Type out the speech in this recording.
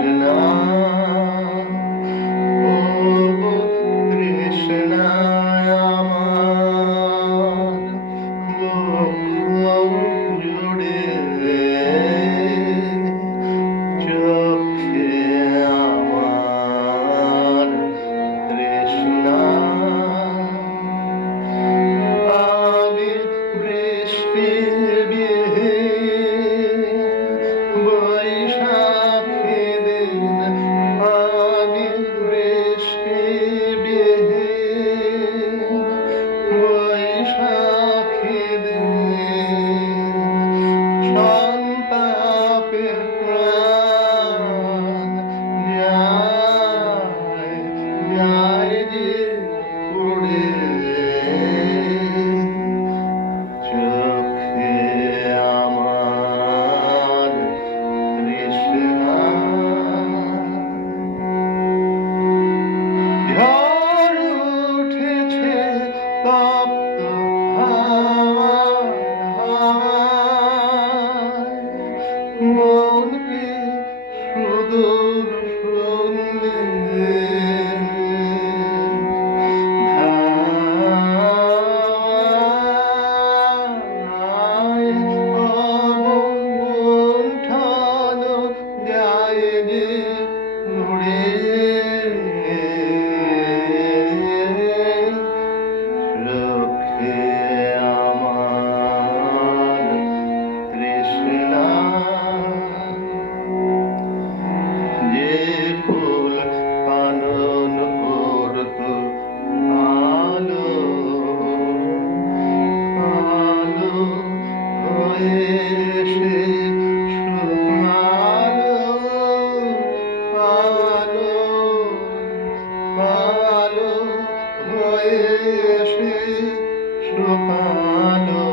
Krishna. Yeah. হয়ে শুকালো